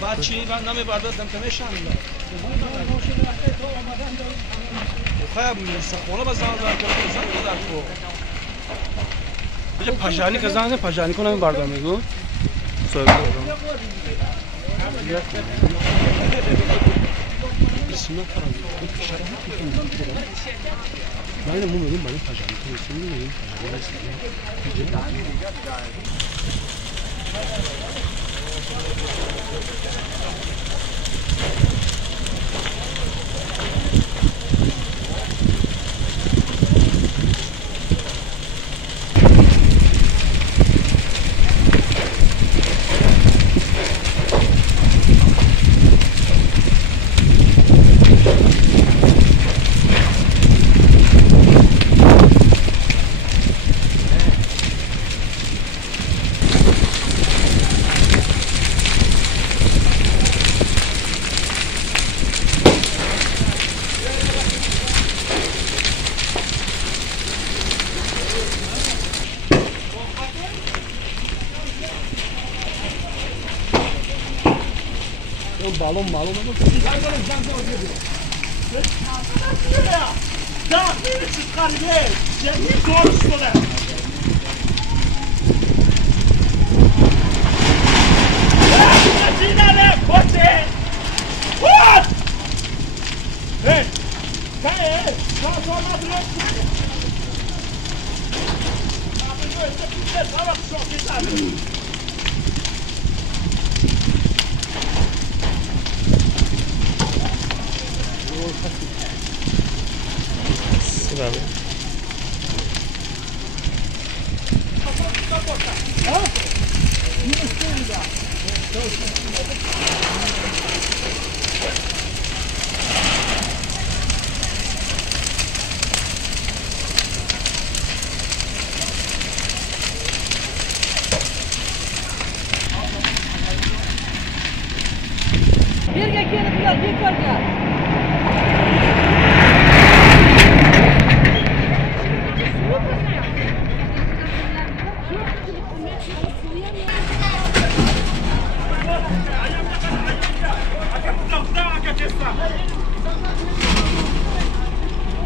بعد چی؟ من نمیبردادم تمشم خیلی سخونه بزن دارم که بزن بودم تو بجا پشانی که زنه پشانی کنم بردم میگو سوال بردم بسیار فرام پشانی کنم من اینو میگم برای پشانی کنم میگم پشانی balon ama da beni çıkar be yemin doğrusu da Cinane koçe what hey kai sonra duruyor abi bu işte sabah çok güzel Bravo. Birga keliblar, bekorga.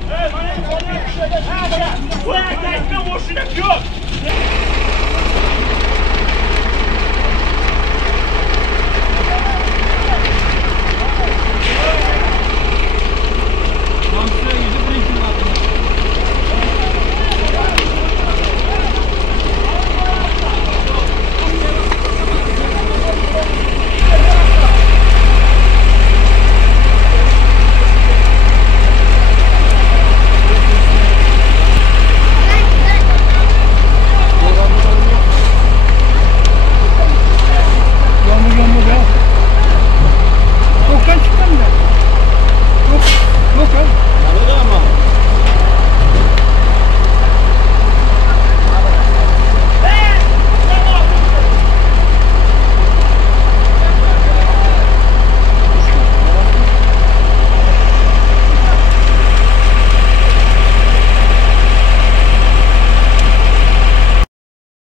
Эй, смотри, вот это, вот это, вот это,